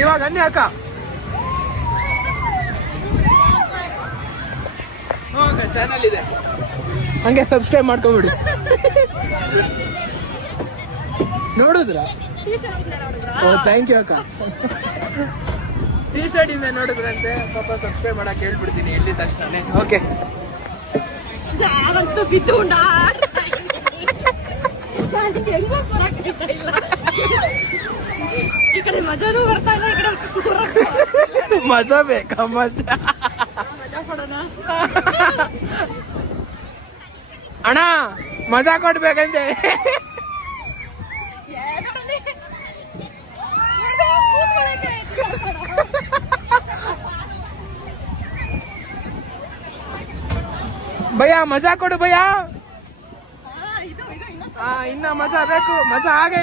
ಇವಾಗ ಅನ್ನಿ ಅಕ್ಕ. ಚಾನಲ್ ಇದೆ, ಹಂಗೆ ಸಬ್ಸ್ಕ್ರೈಬ್ ಮಾಡ್ಕೊಬಿಡಿ. ನೋಡಿದ್ರ? ಥ್ಯಾಂಕ್ ಯು ಅಕ್ಕ. ಟೀ ಶರ್ಟ್ ಇಂದ ನೋಡಿದ್ರಂತೆ, ಪಾಪ ಸಬ್ಸ್ಕ್ರೈಬ್ ಮಾಡಕ್ ಹೇಳ್ಬಿಡ್ತೀನಿ ಎಲ್ಲಿ ತಕ್ಷಣ. ಓಕೆ, ಈ ಕಡೆ ಮಜಾನೂ ಬರ್ತಾ ಇಲ್ಲ, ಈ ಕಡೆ ಮಜಾ ಬೇಕಾ? ಮಜಾ ಕೊಡೋಣ ಅಣ್ಣ, ಮಜಾ ಕೊಡ್ಬೇಕಂತೆ. ಭಯ್ಯ ಮಜಾ ಕೊಡು ಭಯ್ಯ. ಇನ್ನ ಮಜಾ ಬೇಕು, ಮಜಾ ಹಾಗೆ